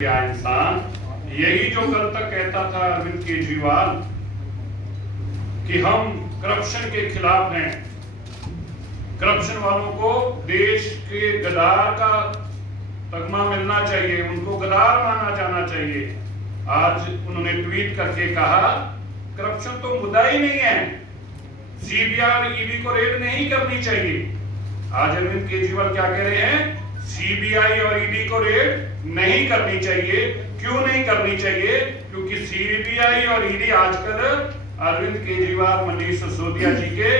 क्या इंसान, यही जो कल तक कहता था अरविंद केजरीवाल कि हम करप्शन के खिलाफ हैं, करप्शन वालों को देश के गद्दार का तगमा मिलना चाहिए, उनको गद्दार माना जाना चाहिए। आज उन्होंने ट्वीट करके कहा करप्शन तो मुद्दा ही नहीं है, सीबीआई और ईडी को रेड नहीं करनी चाहिए। आज अरविंद केजरीवाल क्या कह रहे हैं? सीबीआई और ईडी को रेड नहीं करनी चाहिए। क्यों नहीं करनी चाहिए? क्योंकि सीबीआई और ईडी आजकल अरविंद केजरीवाल, मनीष सिसोदिया जी के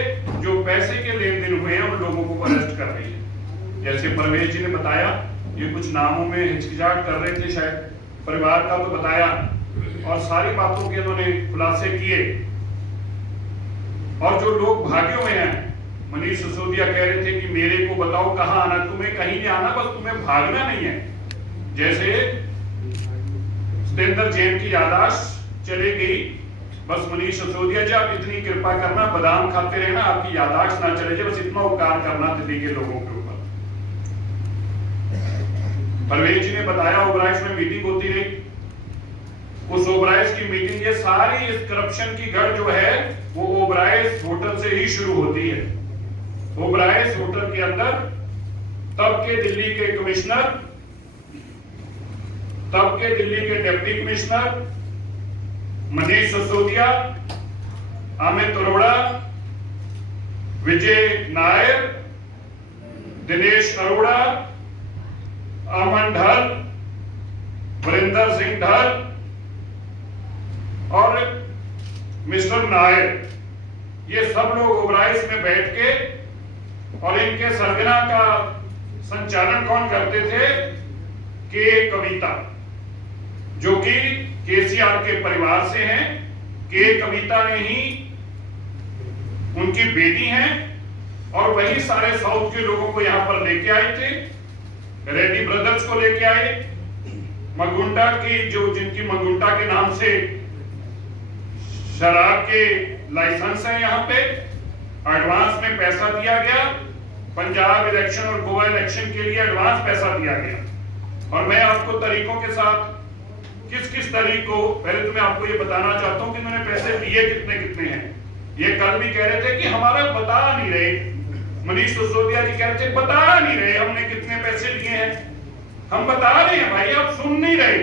जो पैसे के लेन देन हुए हैं उन लोगों को अरेस्ट कर रही है। जैसे परवेज जी ने बताया, ये कुछ नामों में हिचकिचाहट कर रहे थे, शायद परिवार का तो बताया और सारी बातों के उन्होंने खुलासे किए। और जो लोग भाग्यों में हैं, मनीष सिसोदिया कह रहे थे कि मेरे को बताओ कहां आना, तुम्हें कहीं नहीं आना, बस तुम्हें भागना नहीं है। जैसे सत्येंद्र जैन की याददाश्त चली गई, बस मनीष सिसोदिया जी आप इतनी कृपा करना, बादाम खाते रहना, आपकी याददाश्त ना चले जाए, बस इतना उपकार करना दिल्ली के लोगों के ऊपर। परवेज जी ने बताया ओबराइज में मीटिंग होती रही, उस ओबराइज की मीटिंग, ये सारी इस करप्शन की गढ़ जो है वो ओबराइज होटल से ही शुरू होती है। ओबराइज होटल के अंदर तब के दिल्ली के कमिश्नर, तब के दिल्ली के डिप्टी कमिश्नर मनीष सिसोदिया, अमित अरोड़ा, विजय नायर, दिनेश अरोड़ा, अमन ढल, वरिंदर सिंह ढल और मिस्टर नायर, ये सब लोग ओबराइज में बैठ के, और इनके सरगना का संचालन कौन करते थे? के कविता, जो कि केसीआर के परिवार से हैं। के कविता ने ही उनकी बेटी हैं और वही सारे साउथ के लोगों को यहां पर लेके आए थे। रेड्डी ब्रदर्स को लेके आए, मगुंडा की, जो जिनकी मगुंडा के नाम से शराब के लाइसेंस है, यहां पे एडवांस में पैसा दिया गया। पंजाब इलेक्शन और गोवा इलेक्शन के लिए एडवांस पैसा दिया गया। और मैं आपको तरीकों के साथ, किस किस तरीकों, पहले तो मैं आपको ये बताना चाहता हूं कि उन्होंने पैसे दिए कितने कितने हैं। ये कल भी कह रहे थे कि हमारा बता नहीं रहे, मनीष सिसोदिया जी कह रहे थे बता नहीं रहे हमने कितने पैसे लिए हैं। हम बता रहे हैं भाई, आप सुन नहीं रहे,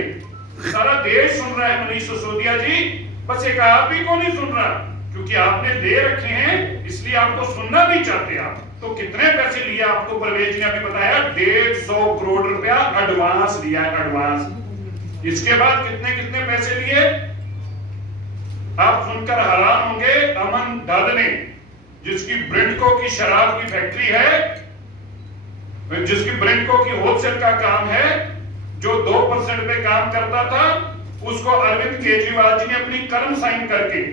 सारा देश सुन रहा है मनीष सिसोदिया जी, बस एक आप ही को नहीं सुन रहा, क्योंकि आपने दे रखे हैं इसलिए आपको सुनना नहीं चाहते आप। तो कितने पैसे लिए आपको परवेज ने अभी बताया, 150 करोड़ रुपया एडवांस लिया, एडवांस। इसके बाद कितने कितने पैसे लिए आप सुनकर हैरान होंगे। अमन ढल ने, जिसकी ब्रिंडको की शराब की फैक्ट्री है, जिसकी ब्रिंडको की होलसेल का काम है, जो 2% पे काम करता था, उसको अरविंद केजरीवाल जी ने अपनी कर्म साइन करके,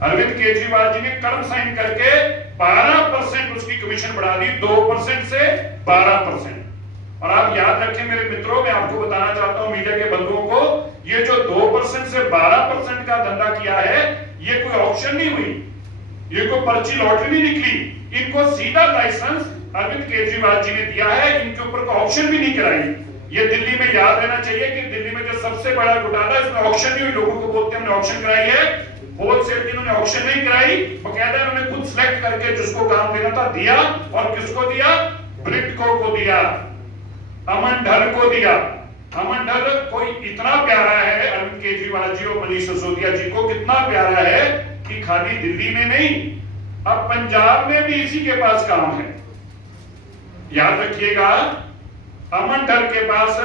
अरविंद केजरीवाल जी ने कर्म साइन करके 12% उसकी कमीशन बढ़ा दी, 2% से 12%। और आप याद रखें मेरे मित्रों, मैं आपको बताना चाहता हूं मीडिया के बंधुओं को, ये जो 2% से 12% का धंधा किया है, ये कोई ऑक्शन नहीं हुई, ये कोई पर्ची लॉटरी नहीं निकली, इनको सीधा लाइसेंस अरविंद केजरीवाल जी ने दिया है, इनके ऊपर कोई ऑक्शन भी नहीं कराई। ये दिल्ली में याद रहना चाहिए कि दिल्ली में जो सबसे बड़ा घोटाला, इसमें ऑक्शन नहीं हुई। लोगों को बोलते हैं हमने ऑक्शन कराई है, होलसेल की इन्होंने ऑक्शन नहीं कराई, बकायदा इन्होंने खुद सिलेक्ट करके जिसको काम देना था दिया। और किसको दिया? ब्रिंडको को दिया, अमन ढल को दिया। अमन ढल कोई इतना प्यारा है अरविंद केजरीवाल जी और मनीष सिसोदिया जी को, कितना प्यारा है कि खाली दिल्ली में नहीं, अब पंजाब में भी इसी के पास काम है। याद रखिएगा, अमन ढल के पास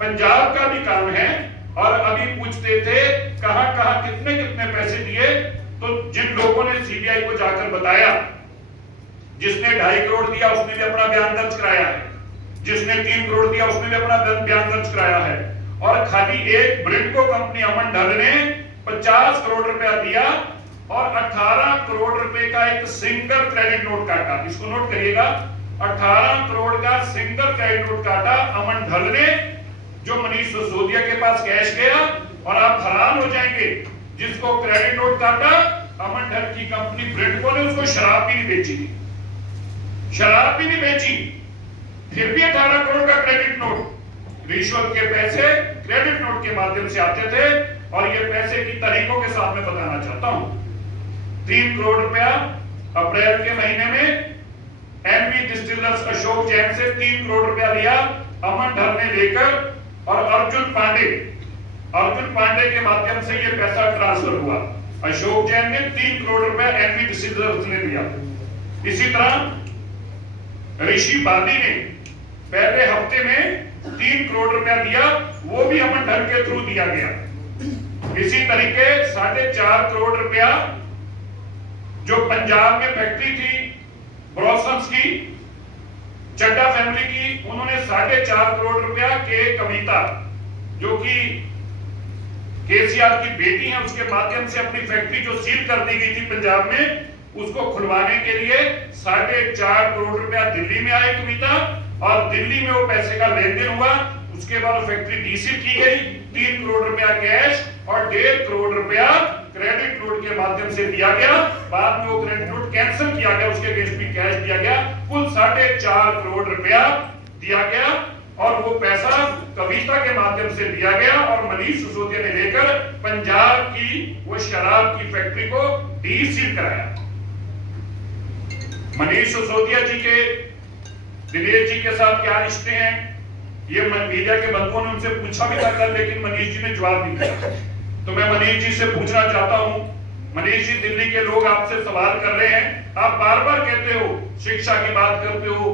पंजाब का भी काम है। और अभी पूछते थे कहां कहां कितने कितने पैसे दिए, तो जिन लोगों ने सीबीआई को जाकर बताया, जिसने 2.5 करोड़ दिया उसने भी अपना बयान दर्ज कराया है, जिसने 3 करोड़ दिया उसने भी अपना बयान दर्ज कराया है। और खाली एक ब्रिंडको कंपनी अमन ढल ने 50 करोड़ रुपया दिया और 18 करोड़ रुपए का एक सिंगल क्रेडिट नोट काटा। इसको नोट करिएगा, 18 करोड़ का सिंगल क्रेडिट नोट काटा अमन ढल ने, जो मनीष सिसोदिया के पास कैश गया। और आप हैरान हो जाएंगे, जिसको क्रेडिट नोट काटा अमन ढल की कंपनी ब्रिंडको ने, उसको शराब भी नहीं बेची थी, शराब भी नहीं बेची, फिर भी 18 करोड़ का क्रेडिट नोट। रिश्वत के पैसे क्रेडिट नोट के माध्यम से आते थे, और ये पैसे की तारीखों के साथ में बताना चाहता हूं। 3 करोड़ रुपया अप्रैल के महीने में एनवी डिस्टिलर्स अशोक जैन से 3 करोड़ रुपया लिया अमन ढल ने लेकर, और अर्जुन पांडे के माध्यम से ये पैसा ट्रांसफर हुआ। अशोक जैन ने 3 करोड़ रुपया एनवी डिस्टिलर्स ने दिया। इसी तरह ऋषि बाली ने पहले हफ्ते में 3 करोड़ रुपया दिया, वो भी अमन ढल के थ्रू दिया गया। इसी तरीके 4.5 करोड़ रुपया जो पंजाब में फैक्ट्री थी ब्रॉसम्स की, चड्डा फैमिली की, उन्होंने 4.5 करोड़ रुपया के कविता जो कि केसीआर की बेटी है, उसके माध्यम से अपनी फैक्ट्री जो सील कर दी गई थी पंजाब में, उसको खुलवाने के लिए 4.5 करोड़ रुपया दिल्ली में आए कविता, और दिल्ली में वो पैसे का लेन देन हुआ। उसके बाद फैक्ट्री डीसील की गई, 3 करोड़ रुपया कैश और 1.5 करोड़ रुपया क्रेडिट नोट के माध्यम से दिया गया। बाद में वो क्रेडिट नोट कैंसिल किया गया, उसके अगेंस्ट भी कैश दिया गया। कुल 4.5 करोड़ रुपया दिया गया, और वो पैसा कविता के माध्यम से दिया गया, और मनीष सिसोदिया ने लेकर पंजाब की वो शराब की फैक्ट्री को डीसील कराया। मनीष सिसोदिया जी के दिनेश जी के साथ क्या रिश्ते हैं, ये मीडिया के बंधुओं ने उनसे पूछा भी था कल, लेकिन मनीष जी ने जवाब नहीं दिया। तो मैं मनीष जी से पूछना चाहता हूं, मनीष जी, दिल्ली के लोग आपसे सवाल कर रहे हैं, आप बार बार कहते हो शिक्षा की बात करते हो,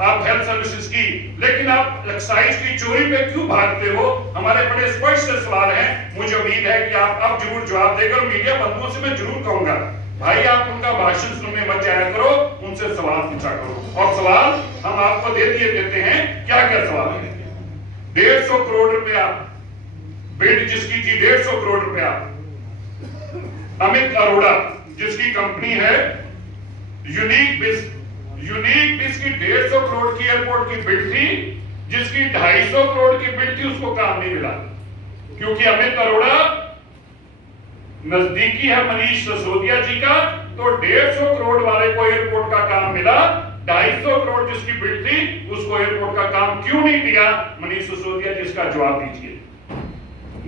आप हेल्थ सर्विसेज की, लेकिन आप एक्साइज की चोरी पे क्यों भागते हो? हमारे बड़े स्पष्ट सवाल हैं। मुझे उम्मीद है कि आप अब जरूर जवाब देकर, मीडिया बंधुओं से मैं जरूर कहूंगा, भाई आप उनका भाषण सुनने मत जाया करो, उनसे सवाल पूछा करो। और सवाल हम आपको देते हैं, क्या क्या सवाल है? 150 करोड़ रुपया बिड जिसकी थी, 150 करोड़ रुपया अमित अरोड़ा जिसकी कंपनी है यूनिक बिज की 150 करोड़ की एयरपोर्ट की बिड थी, जिसकी 250 करोड़ की बिड थी, उसको काम नहीं मिला, क्योंकि अमित अरोड़ा नजदीकी है मनीष सिसोदिया जी का, तो 150 करोड़ वाले को एयरपोर्ट का काम मिला, 250 करोड़ जिसकी बिड थी उसको एयरपोर्ट का काम क्यों नहीं दिया? मनीष सिसोदिया जी इसका जवाब दीजिए।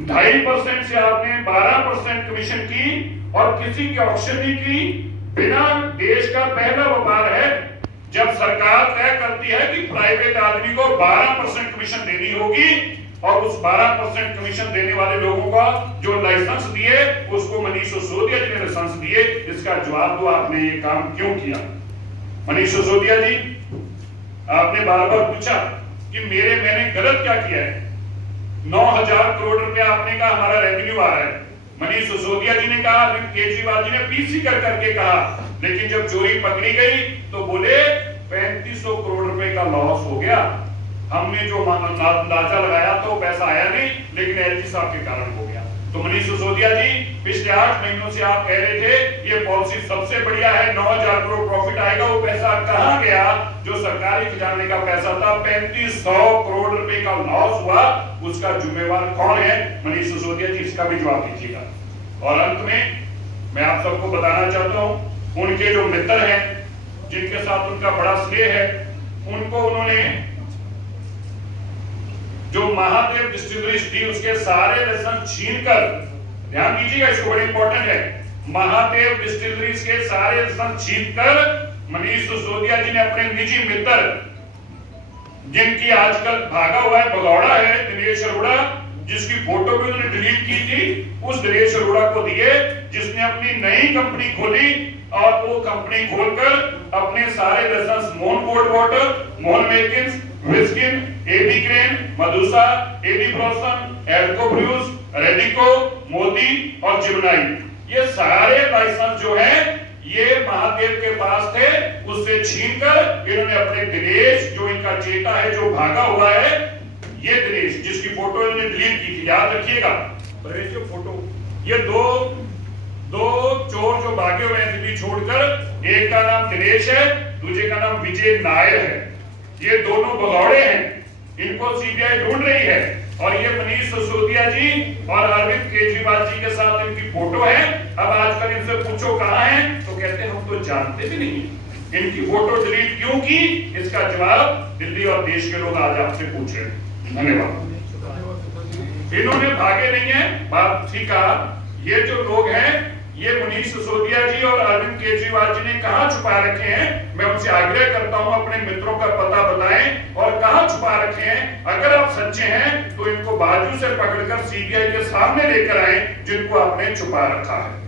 2.5% से आपने 12% कमीशन की, और किसी की ऑक्शन नहीं की, बिना, देश का पहला व्यापार है जब सरकार तय करती है कि प्राइवेट आदमी को 12% कमीशन देनी होगी, और उस 12% कमीशन देने वाले लोगों का जो लाइसेंस दिए उसको मनीष सिसोदिया जी ने लाइसेंस दिए। इसका जवाब दो, आपने ये काम क्यों किया? मनीष सिसोदिया जी, आपने बार बार पूछा कि मैंने गलत क्या किया है। 9,000 करोड़ रुपया आपने कहा हमारा रेवेन्यू आ रहा है, मनीष सिसोदिया जी ने कहा, केजरीवाल जी ने पीसी करके कहा, लेकिन जब चोरी पकड़ी गई तो बोले 3500 करोड़ रुपए का लॉस हो गया। हमने जो अंदाजा लगाया तो पैसा आया नहीं, लेकिन एलजी साहब के कारण हो गया। तो मनीष सिसोदिया जी, पिछले 8 महीनों से आप कह रहे थे ये पॉलिसी सबसे बढ़िया है, 9,000 करोड़ प्रॉफिट आएगा, वो पैसा कहां गया? जो सरकारी खजाने का पैसा था, 3500 करोड़ रुपए का लॉस हुआ, उसका जिम्मेवार कौन है? मनीष सिसोदिया जी, इसका भी जवाब दीजिएगा। और अंत में मैं आप सबको बताना चाहता हूं, उनके जो मित्र हैं जिनके साथ उनका बड़ा स्नेह है, उनको उन्होंने जो महादेव डिस्टिलरीज थी उसके सारे लाइसेंस छीनकर, ध्यान दीजिएगा, इसको बड़ी इंपॉर्टेंट है, महादेव डिस्टिलरीज के सारे लाइसेंस छीनकर मनीष सिसोदिया जी ने अपने निजी मित्र, जिनकी आजकल भागा हुआ है, भगौड़ा है, दिनेश अरोड़ा, जिसकी फोटो भी उन्होंने डिलीट की थी, उस दिनेश अरोड़ा को दिए, जिसने अपनी नई कंपनी खोली, और वो कंपनी खोलकर अपने सारे licence Mohan gold water, Mohan Meakins, विस्किन, एबी क्रेन, मधुसा, AB blossom, alco brews, Radico, Modi और जिमनाई, ये सारे लाइसेंस जो है ये महादेव के पास थे, उससे छीनकर इन्होंने अपने दिनेश, जो इनका चेता है, जो भागा हुआ है, ये दिनेश जिसकी फोटो इन्होंने डिलीट की थी, याद रखिएगा जो फोटो, ये दो चोर जो भागे हुए हैं दिल्ली छोड़कर, एक का नाम दिनेश है, दूसरे का नाम विजय नायर है, ये दोनों भगौड़े हैं, इनको सीबीआई ढूंढ रही है, और ये मनीष सिसोदिया जी और अरविंद केजरीवाल जी के साथ इनकी फोटो है। अब आजकल इनसे पूछो कहां है, तो कहते हैं हम तो जानते भी नहीं इनकी फोटो डिलीट क्यों की। इसका जवाब दिल्ली और देश के लोग आज आपसे पूछ रहे हैं। धन्यवाद। इन्होंने भागे नहीं है, बात ठीक कहा। ये जो लोग हैं, ये मनीष सिसोदिया जी और अरविंद केजरीवाल जी ने कहां छुपा रखे हैं। मैं उनसे आग्रह करता हूं अपने मित्रों का पता बताएं और कहां छुपा रखे हैं। अगर आप सच्चे हैं तो इनको बाजू से पकड़कर सीबीआई के सामने लेकर आए जिनको आपने छुपा रखा है।